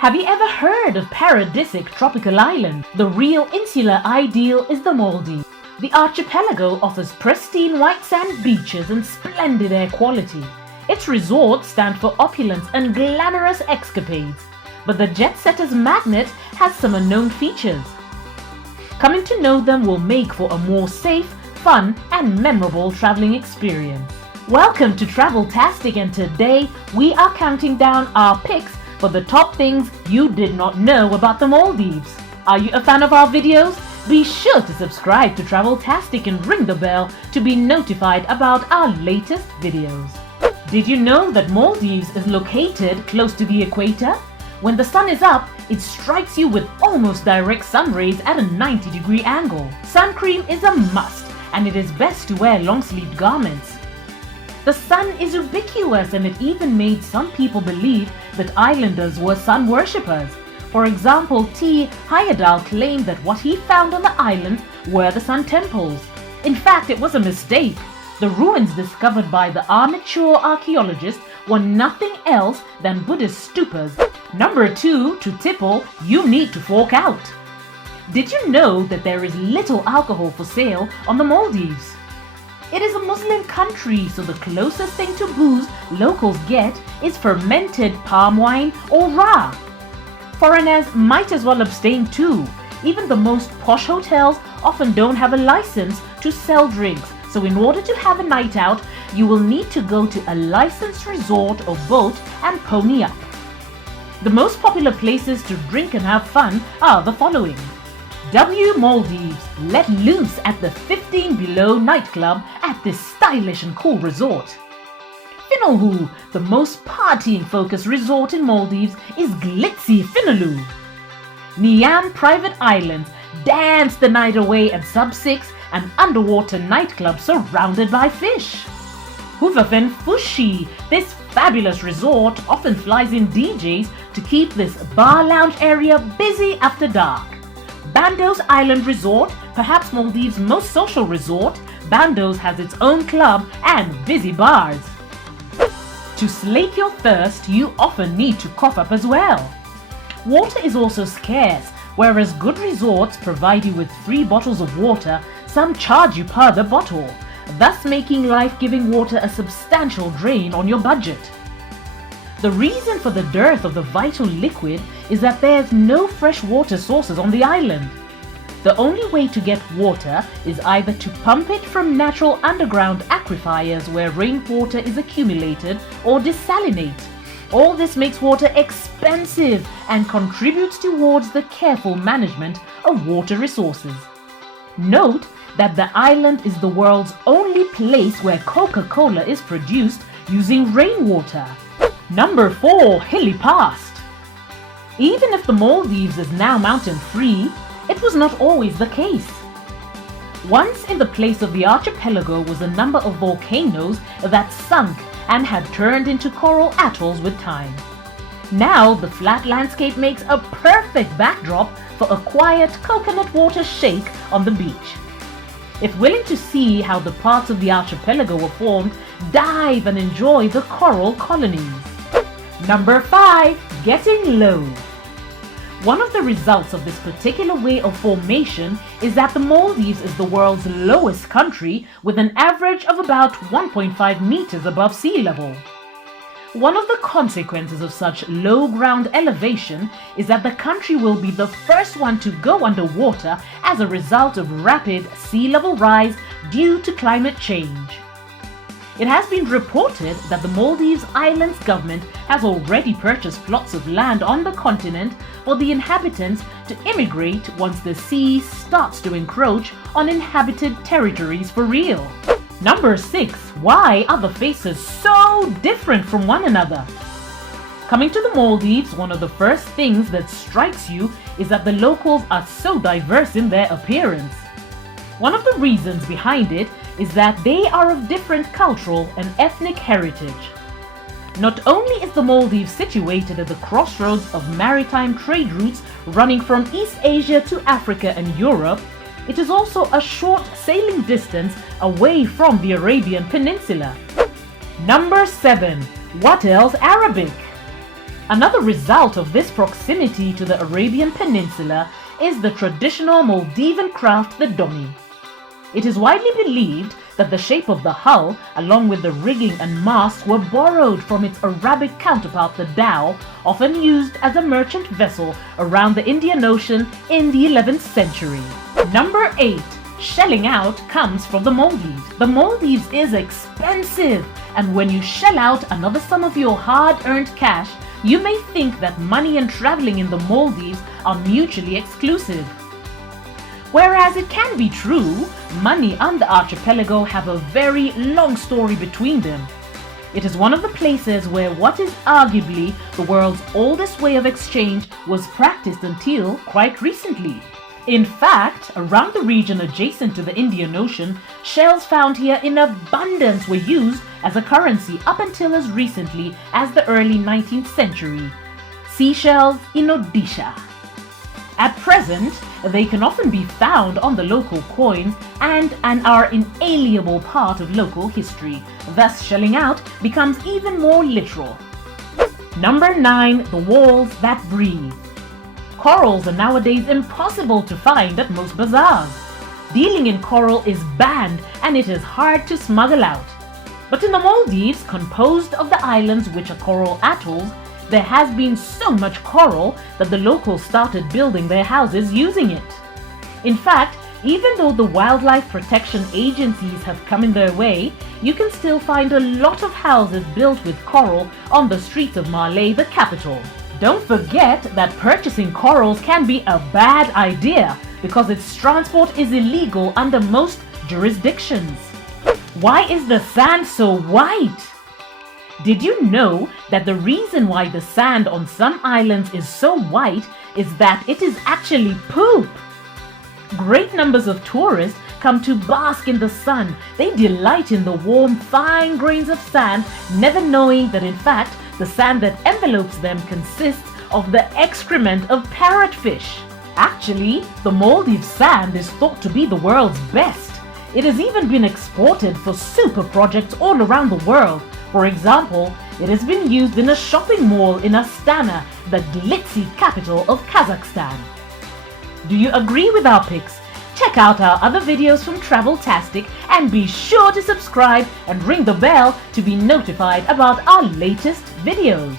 Have you ever heard of paradisic tropical island? The real insular ideal is the Maldives. The archipelago offers pristine white sand beaches and splendid air quality. Its resorts stand for opulence and glamorous escapades, but the jet-setter's magnet has some unknown features. Coming to know them will make for a more safe, fun and memorable traveling experience. Welcome to Traveltastic, and today we are counting down our picks for the top things you did not know about the Maldives. Are you a fan of our videos? Be sure to subscribe to Traveltastic and ring the bell to be notified about our latest videos. Did you know that Maldives is located close to the equator? When the sun is up, it strikes you with almost direct sun rays at a 90-degree angle. Sun cream is a must, and it is best to wear long-sleeved garments. The sun is ubiquitous, and it even made some people believe that islanders were sun worshippers. For example, T. Hyadal claimed that what he found on the island were the sun temples. In fact, it was a mistake. The ruins discovered by the amateur archaeologists were nothing else than Buddhist stupas. Number 2, to tipple, you need to fork out. Did you know that there is little alcohol for sale on the Maldives? It is a Muslim country, so the closest thing to booze locals get is fermented palm wine or ra. Foreigners might as well abstain too. Even the most posh hotels often don't have a license to sell drinks, so in order to have a night out, you will need to go to a licensed resort or boat and pony up. The most popular places to drink and have fun are the following. W Maldives, let loose at the 15 Below nightclub at this stylish and cool resort. Finalhu, the most partying-focused resort in Maldives, is glitzy Finalu. Niam Private Islands, dance the night away at Sub 6, an underwater nightclub surrounded by fish. Hooverfen Fushi, this fabulous resort often flies in DJs to keep this bar lounge area busy after dark. Bandos Island Resort, perhaps Maldives' most social resort, Bandos has its own club and busy bars. To slake your thirst, you often need to cough up as well. Water is also scarce. Whereas good resorts provide you with free bottles of water, some charge you per the bottle, thus making life-giving water a substantial drain on your budget. The reason for the dearth of the vital liquid is that there's no fresh water sources on the island. The only way to get water is either to pump it from natural underground aquifers where rainwater is accumulated or desalinate. All this makes water expensive and contributes towards the careful management of water resources. Note that the island is the world's only place where Coca-Cola is produced using rainwater. Number 4, hilly past. Even if the Maldives is now mountain-free, it was not always the case. Once in the place of the archipelago was a number of volcanoes that sunk and had turned into coral atolls with time. Now the flat landscape makes a perfect backdrop for a quiet coconut water shake on the beach. If willing to see how the parts of the archipelago were formed, dive and enjoy the coral colonies. Number 5, getting low. One of the results of this particular way of formation is that the Maldives is the world's lowest country with an average of about 1.5 meters above sea level. One of the consequences of such low ground elevation is that the country will be the first one to go underwater as a result of rapid sea level rise due to climate change. It has been reported that the Maldives Islands government has already purchased plots of land on the continent for the inhabitants to immigrate once the sea starts to encroach on inhabited territories for real. Number 6, why are the faces so different from one another? Coming to the Maldives, one of the first things that strikes you is that the locals are so diverse in their appearance. One of the reasons behind it is that they are of different cultural and ethnic heritage. Not only is the Maldives situated at the crossroads of maritime trade routes running from East Asia to Africa and Europe, it is also a short sailing distance away from the Arabian Peninsula. Number 7. What else Arabic? Another result of this proximity to the Arabian Peninsula is the traditional Maldivian craft, the dhoni. It is widely believed that the shape of the hull, along with the rigging and masts, were borrowed from its Arabic counterpart, the dhow, often used as a merchant vessel around the Indian Ocean in the 11th century. Number 8. Shelling out comes from the Maldives. The Maldives is expensive, and when you shell out another sum of your hard-earned cash, you may think that money and traveling in the Maldives are mutually exclusive. Whereas it can be true, money and the archipelago have a very long story between them. It is one of the places where what is arguably the world's oldest way of exchange was practiced until quite recently. In fact, around the region adjacent to the Indian Ocean, shells found here in abundance were used as a currency up until as recently as the early 19th century. Seashells in Odisha. At present, they can often be found on the local coins and are an inalienable part of local history. Thus, shelling out becomes even more literal. Number 9. The walls that breathe. Corals are nowadays impossible to find at most bazaars. Dealing in coral is banned and it is hard to smuggle out. But in the Maldives, composed of the islands which are coral atolls, there has been so much coral that the locals started building their houses using it. In fact, even though the wildlife protection agencies have come in their way, you can still find a lot of houses built with coral on the streets of Malé, the capital. Don't forget that purchasing corals can be a bad idea because its transport is illegal under most jurisdictions. Why is the sand so white? Did you know that the reason why the sand on some islands is so white is that it is actually poop? Great numbers of tourists come to bask in the sun. They delight in the warm, fine grains of sand, never knowing that in fact the sand that envelopes them consists of the excrement of parrotfish. Actually, the Maldives sand is thought to be the world's best. It has even been exported for super projects all around the world. For example, it has been used in a shopping mall in Astana, the glitzy capital of Kazakhstan. Do you agree with our picks? Check out our other videos from Traveltastic and be sure to subscribe and ring the bell to be notified about our latest videos.